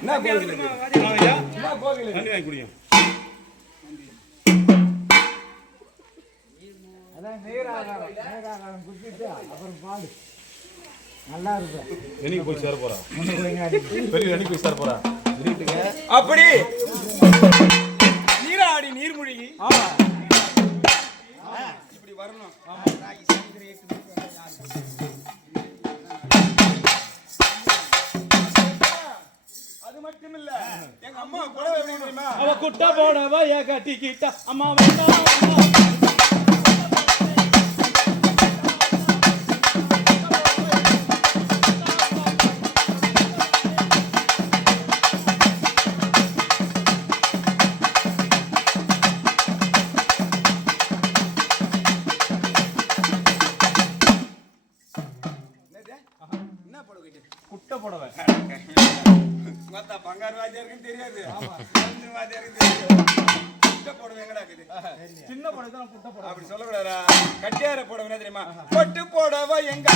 என்ன கோவில் என்ன கோவில் தண்ணி வாங்கி குடியும். அதான் நீராகாரம் குடிச்சிட்டு அப்புறம் பால் நல்லா இருக்கும். என்னைக்கு போய் சேர போறா? பெரிய என்னைக்கு போய் சேர போறா? அப்படி நீராடி நீர்மூழ்கி இப்படி வரணும். அது மட்டும் இல்ல, எங்க அம்மா புடவை எப்படி தெரியுமா? அவ குட்ட போடவா ஏ கட்டிக்கிட்ட அம்மா குட்ட போடவை மொத்த பங்காரு வாத்தியாருக்கும் தெரியாது, வாத்தியாருக்கும் தெரியாது. குட்ட போடவை எங்கடா இருக்குது? சின்ன போடவை தான் குட்ட போடவை. அப்படி சொல்லக்கூடாதா? கட்டியார போடவை என்ன தெரியுமா? பட்டு போடவா எங்க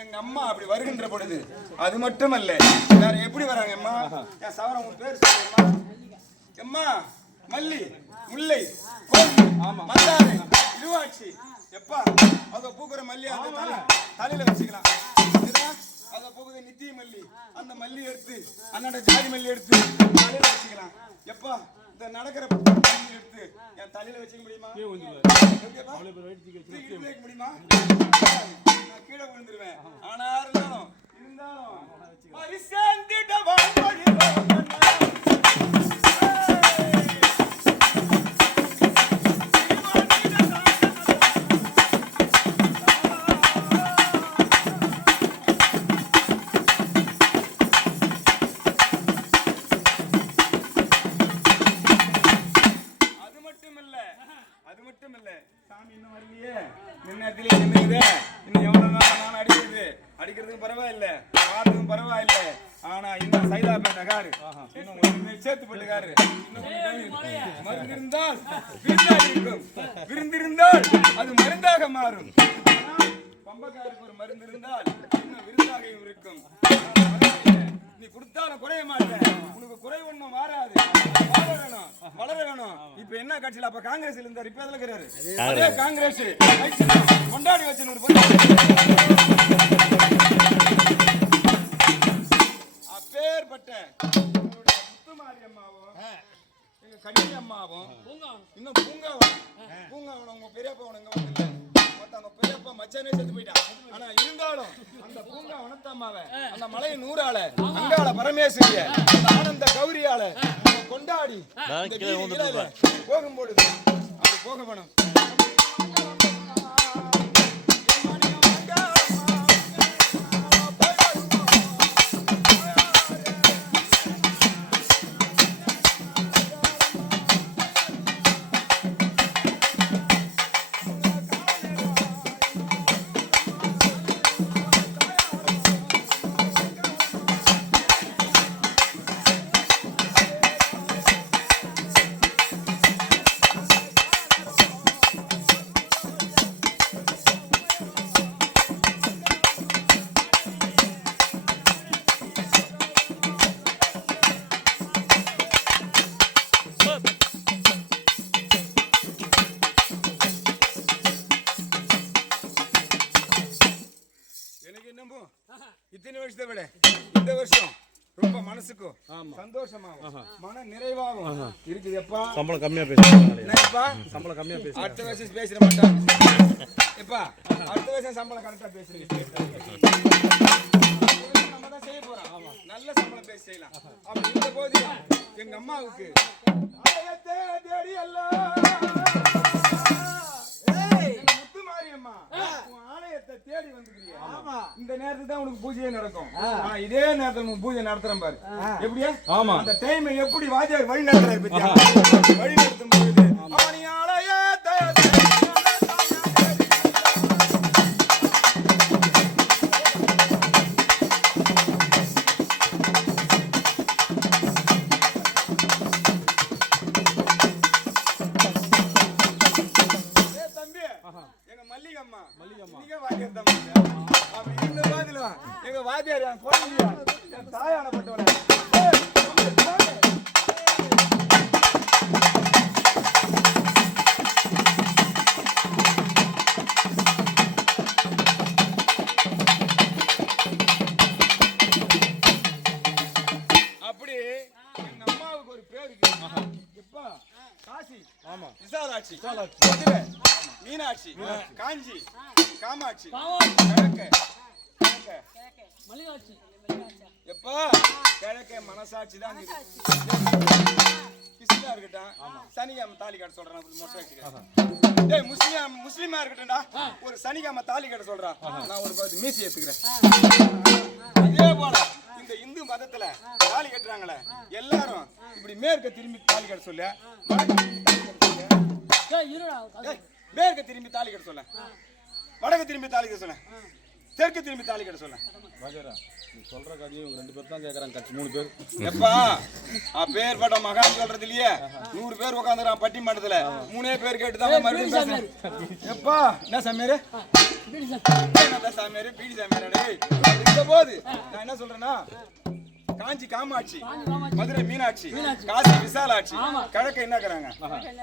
எங்க அம்மா அப்படி வருகின்ற பொழுது அது மட்டுமல்ல, வேற எப்படி வராங்க அம்மா? என் சவரம் உன் பேர் சொல்லுமா? அம்மா மல்லி, முல்லை, கோழி, மந்தாரை, இருவாட்சி. எப்பா அத பூக்குற மல்லி அந்த தலையில வச்சுக்கலாம். அத பூக்குற நித்திய மல்லி, அந்த மல்லி எடுத்து அண்ணாட ஜாதி மல்லி எடுத்து தலையில வச்சுக்கலாம். எப்பா இந்த நடக்கிற மல்லி எடுத்து என் தலையில வச்சுக்க முடியுமா? முடியுமா? கீழே விழுந்துருவேன். ஆனா இருந்தாலும் அது மட்டும் இல்ல, சாமி இன்னும் வரலையே, நின்னத்திலே நின்னுக்குதே, இன்னும் எவ்வளவு நான் அடிக்கிறதுக்கு பரவாயில்ல, பாடுறதுக்கும் பரவாயில்ல. ஆனா இன்னும் சைதாப்பேட்டை காரு, இன்னும் சேத்துப்பட்டுக்காரு, மருந்து இருந்தால் விருந்தாடி இருக்கும், விருந்திருந்தால் அது மருந்தாக மாறும். பம்பக்காருக்கு ஒரு மருந்து இருந்தால் இன்னும் விருந்தாகவும் இருக்கும். நீ கொடுத்தாலும் குறைய மாட்டேன், உனக்கு குறை ஒண்ணும் மாறாது. வாழ வேணும், வளர வேணும். இப்ப என்ன கட்சியில? அப்ப காங்கிரஸ் இருந்தார், இப்ப எதுல இருக்கிறாரு? அதே காங்கிரஸ் கொண்டாடி வச்சு அப்பேற்பட்ட முத்துமாரி அம்மாவும் எங்க கண்ணி அம்மாவும் இன்னும் பூங்காவனம் உங்க பெரியப்பா இங்க வந்து அவங்க பெரியப்பா மச்சானே செத்து போயிட்டான். ஆனா இருந்தாலும் அந்த பூங்கா வனத்தம்மாவை, அந்த மலையின் நூறால, அங்காள பரமேஸ்வரிய, அந்த ஆனந்த கௌரியால கொண்டாடி போகும்பொழுது அப்படி போக வேணும். இத்தனை வருஷத்தை விட இந்த வருஷம் ரொம்ப மனசுக்கும் சந்தோஷமாகும், மன நிறைவாகும் இருக்குது. எப்பா சம்பளம் கம்மியா பேசுறேன், சம்பளம் கம்மியா பேசுறேன். அடுத்த வருஷம் பேசுற மாட்டேன். எப்பா அடுத்த வருஷம் சம்பளம் கரெக்டா பேசுறீங்க. நம்ம தான் செய்ய போறோம், நல்ல சம்பளம் பேசி செய்யலாம். அப்படி இருந்த போது எங்க அம்மாவுக்கு தேடி ஆலயத்தை தேடி வந்துக்கிறியா? இந்த நேரத்துக்கு தான் உனக்கு பூஜையே நடக்கும். இதே நேரத்துல உனக்கு பூஜை நடத்துறேன் பாரு. எப்படியா? ஆமா, அந்த டைம் எப்படி வாத்தியார் வழி நடத்துறாரு பத்தியா? வழி நடத்தும் போது அவனி ஆலயத்தை எங்க மல்லிகம்மா மல்லிகம்மா. நீங்க வாத்தியார் தான் பாத்தியா? அப்படி இருந்த பாதிலும் எங்க வாத்தியார் என் குழந்தையா என் தாயானப்பட்டவன அப்படி எங்க அம்மாவுக்கு ஒரு பேர் இருக்கு. எப்பா காசி, ஆமா. விசாலாட்சி, விசாலாட்சி. மதுரை, மீனாட்சி, காஞ்சி, காமாட்சி, கிழக்கு, எப்பா கிழக்கே மனசாட்சி தான் கிருஷ்ணா இருக்கட்டும், சனிக்கிழமை தாலி கட்ட சொல்றான் மொட்டை வச்சுக்கிறேன். டேய் முஸ்லிமா இருக்கட்டும்டா, ஒரு சனிக்கிழமை தாலி கட்ட சொல்றான், நான் ஒரு 10 மீசி ஏத்துக்கிறேன். அதே போல இந்த இந்து மதத்துல தாலி கட்டுறாங்களே எல்லாரும் இப்படி மேற்க திரும்பி தாலி கட்ட சொல்ல, மேற்க திரும்பி தாலி கட்ட சொல்ல, வடக்கு திரும்பி தாலி கட்ட சொல்ல, தெற்கு திரும்பி தாலி கட்ட சொல்ல. ராஜரா நீ சொல்ற கதையை இவங்க 2 பேர் தான் கேக்குறாங்க, கட்சி 3 பேர். எப்பா அப்பேற்பட்ட மகான் சொல்றது இல்லையே, 100 பேர் உட்காந்துறான் பட்டிமன்றத்துல, 3 பேர் கேட்டுதான் மறுபடியும் பேசுறேன். எப்பா என்ன சாமியாரு, என்ன சாமியாரு, பீடி சாமியாரு இந்த போது நான் என்ன சொல்றேன்னா, காஞ்சி காமாட்சி, மதுரை மீனாட்சி, காசி விசாலாட்சி, கிழக்க என்னக்குறாங்க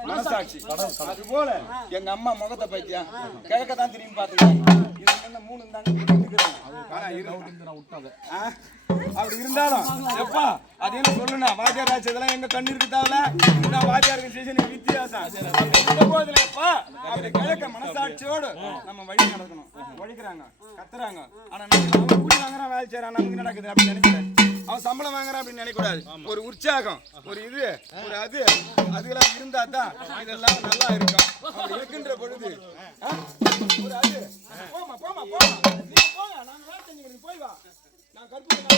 மனசாட்சி. அது போல எங்க அம்மா முகத்தை பைத்தியா கிழக்க தான் திரும்பி பாத்துக்கிறேன். இது என்ன 3 தாங்க அப்படி இருந்தாலும் எப்பா அது என்ன சொல்லுனா வாத்தியார் ஆச்சு, இதெல்லாம் எங்க கண்ணு இருக்கு தேவல, நான் வாத்தியாருக்கு சேஷன் வித்தியாசம். இந்த போதுல எப்பா அப்படி கிழக்க மனசாட்சியோடு நம்ம வழி நடக்கணும். வழிக்கிறாங்க கத்துறாங்க, ஆனா நம்ம கூலி வாங்குறான் வேலை செய்யறான், நமக்கு நடக்குது அப்படின்னு நினைக்கிறேன். அவன் சம்பளம் வாங்குறான் அப்படின்னு நினைக்கூடாது. ஒரு உற்சாகம், ஒரு இது, ஒரு அதுக்கெல்லாம் இருந்தா தான் இதெல்லாம் நல்லா இருக்கும். அப்படி இருக்கின்ற பொழுது ஒரு அது போமா போமா போமா நீங்க போங்க, நான் வேலை செஞ்சுக்கிறேன், போய் வா, நான் கற்பூரம்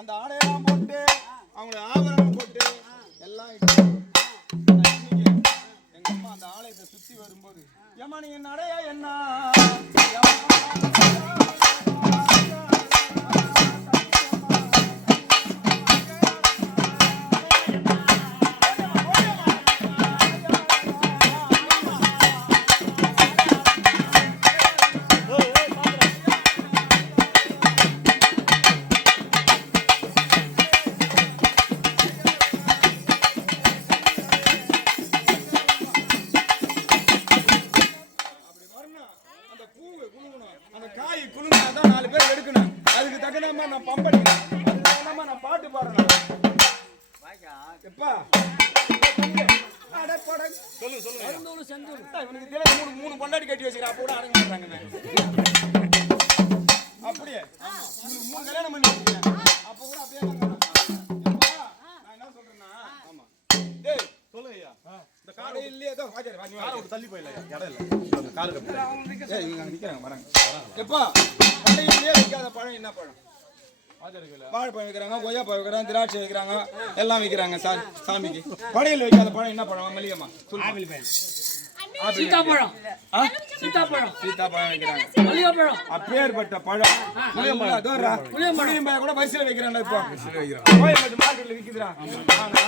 அந்த ஆடையெல்லாம் போட்டு அவங்களை ஆபரணம் போட்டு எல்லாம் எங்க அம்மா அந்த ஆலயத்தை சுத்தி வரும்போது, ஏமா நீங்க நடையா என்ன பொண்டாடி கட்டி வச்சுக்கிறா அப்ப கூட அடங்க மாட்டாங்க. அப்படியே 3 கல்யாணம் பண்ணி வச்சுக்கிறேன் அப்ப கூட அப்படியே நான் என்ன சொல்றேன்னா, ஆமா டேய் சொல்லுங்க ஐயா, இந்த காடு இல்லையே ஏதோ வாஜர் வாங்க காரை விட்டு தள்ளி போயில இடம் இல்ல காரு கட்டு ஏய் இங்க நிக்கறாங்க வராங்க. எப்பா கடையிலே வைக்காத பழம் என்ன பழம்? வாழைப்பழம் வைக்கிறாங்க, கொய்யா பழம் வைக்கிறாங்க, திராட்சை வைக்கிறாங்க, எல்லாம் வைக்கிறாங்க சாமிக்கு. படையில் வைக்காத பழம் என்ன பழம் மல்லிகம்மா? சீதாப்பழம் வைக்கிறாங்க. அப்பேற்பட்ட பழம் கூட வரிசையில வைக்கிறாங்க. இப்போ கோயம்பேட்டு மார்க்கெட்ல விக்குதுடா. ஆனா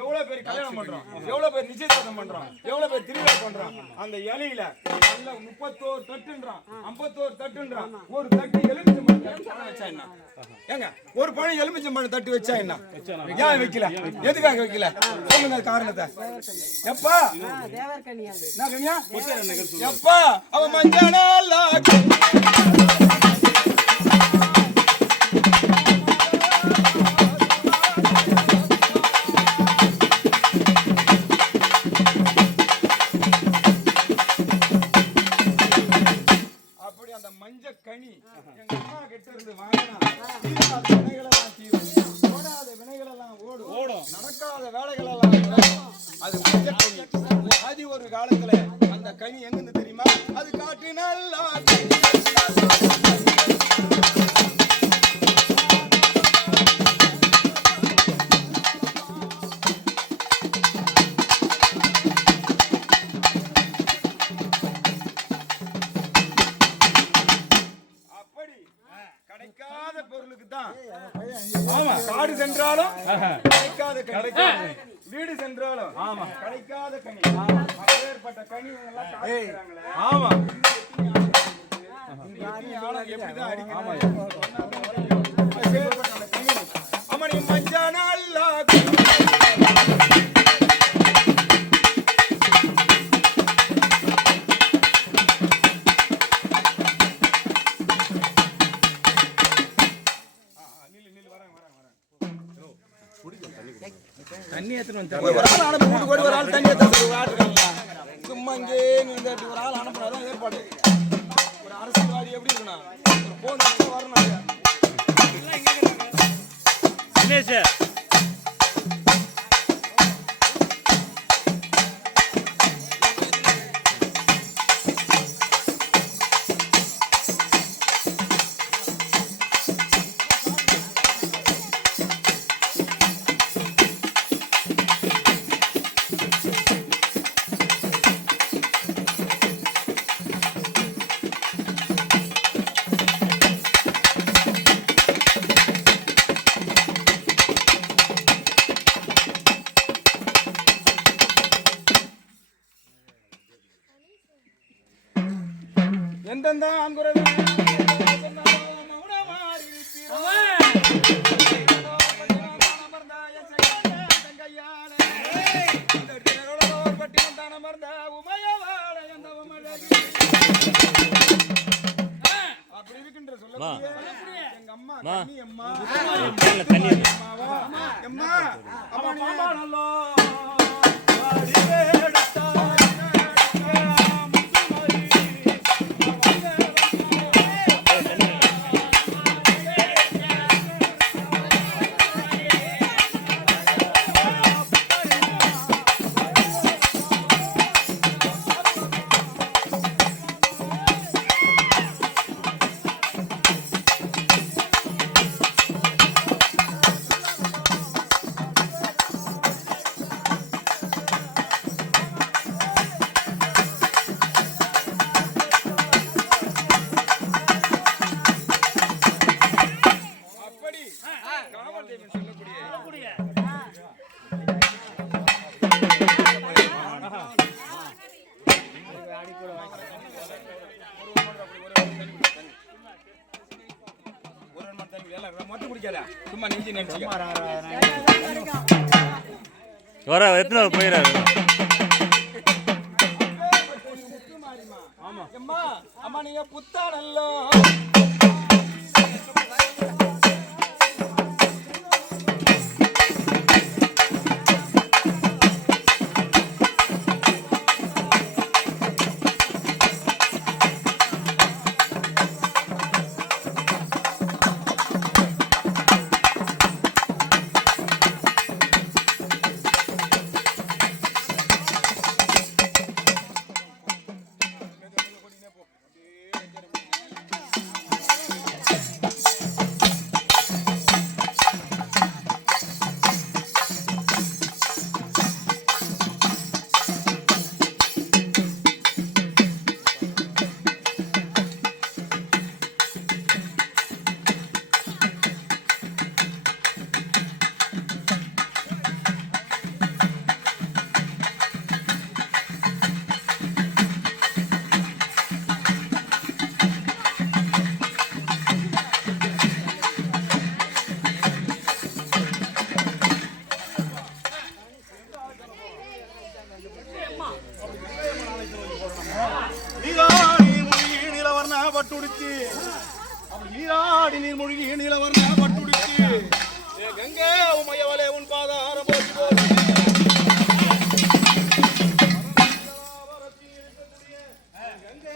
எவ்வளவு பேர் கல்யாணம் பண்றோம், எவ்வளவு பேர் நிச்சயதார்த்தம் பண்றோம், எவ்வளவு பேர் திருவிழா பண்றோம். அந்த இலையில நல்ல 31 தட்டுன்றான், 51 தட்டுன்றான். ஒரு தட்டு எலுமிச்சம்பழம் வச்சா என்ன ஏங்க, ஒரு பழம் எலுமிச்சம்பழம் தட்டு வச்சா என்ன? ஏன் வைக்கல, எதுக்காக வைக்கல சொல்லுங்க காரணத்தை. எப்பா எப்பா அவ மஞ்சள் அப்படி அந்த மஞ்சள் கனி எங்க அம்மா கிட்ட இருந்து வாங்கினா தீராத வினைகளெல்லாம் தீரும், ஓடாத வினைகளெல்லாம் ஓடும், நடக்காத வேலைகளெல்லாம் நடக்கும். அது மஞ்சள் கனி. ஆதி ஒரு காலத்துல அந்த கனி எங்கிருந்து தெரியுமா? அது காட்டு நல்லா கிடைக்காத பொருளுக்கு தான். ஆமா, காடு சென்றாலும் கிடைக்காத கனி, வீடு சென்றாலும் ஆமா கிடைக்காத கனி. அப்பேற்பட்ட கனி எல்லாம் காட்டுறாங்களே. ஆமா, இந்த ஆளம் எப்படிதான் அடிக்கிறாங்க. அப்பேற்பட்ட கனி அமனி மஞ்சானா தண்ணி ஏத்தணும். ஒரு ஆள் தண்ணி சும்மா இங்கே ஒரு ஆள் அனுப்புனாதான் ஏற்பாடு. ஒரு அரசியல்வாதி எப்படி இருக்கணும், ஒரு போன் வரணும். எந்தெந்த ஆங்குறது அப்படி இருக்கின்ற சொல்லக்கூடிய எங்க அம்மா கண்ணி அம்மா அம்மா அம்மா நல்லா சும்மா நெஞ்சு நினைச்சு வர எத்தனை போயிடாரு. அம்மா அம்மா நீங்க புத்தானல்லோ பட்டுடுச்சு ஈராடி நீர் மூழ்கி நீலவர்ண பட்டுடுச்சு கங்கே உமையவளே உன் பாதாரம் போச்சு போச்சு கங்கே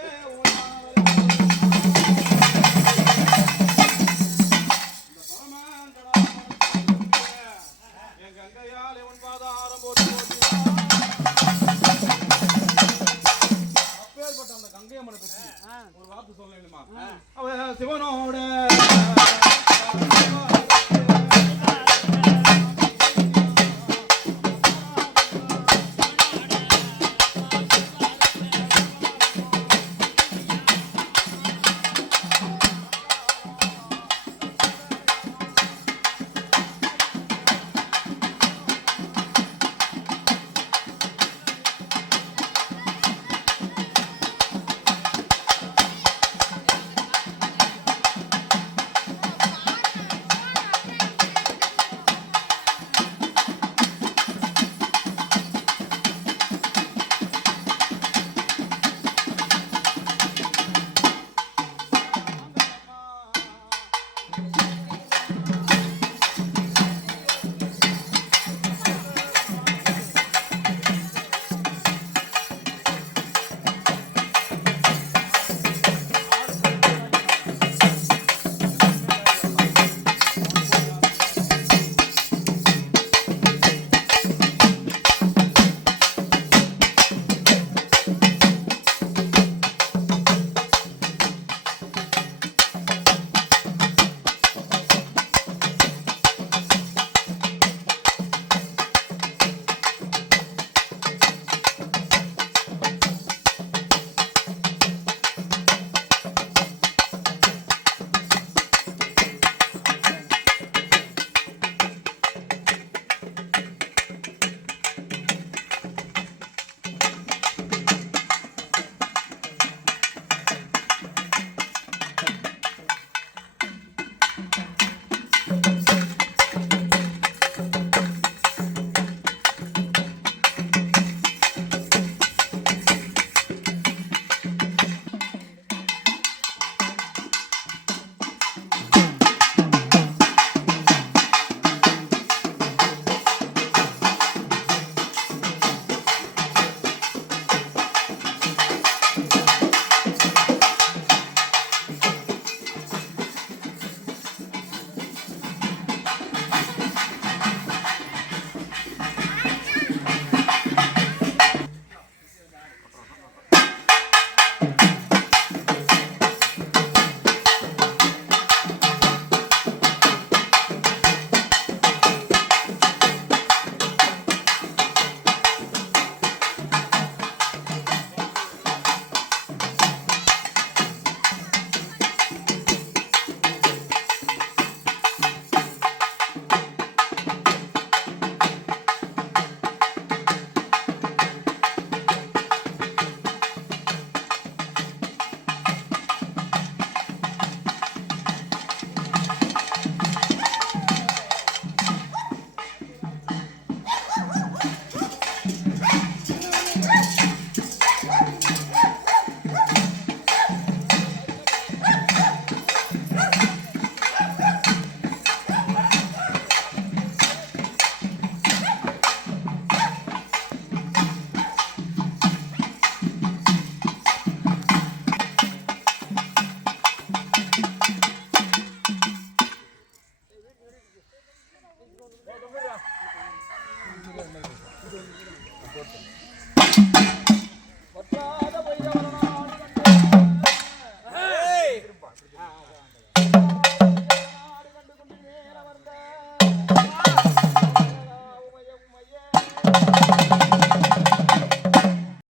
போட்டு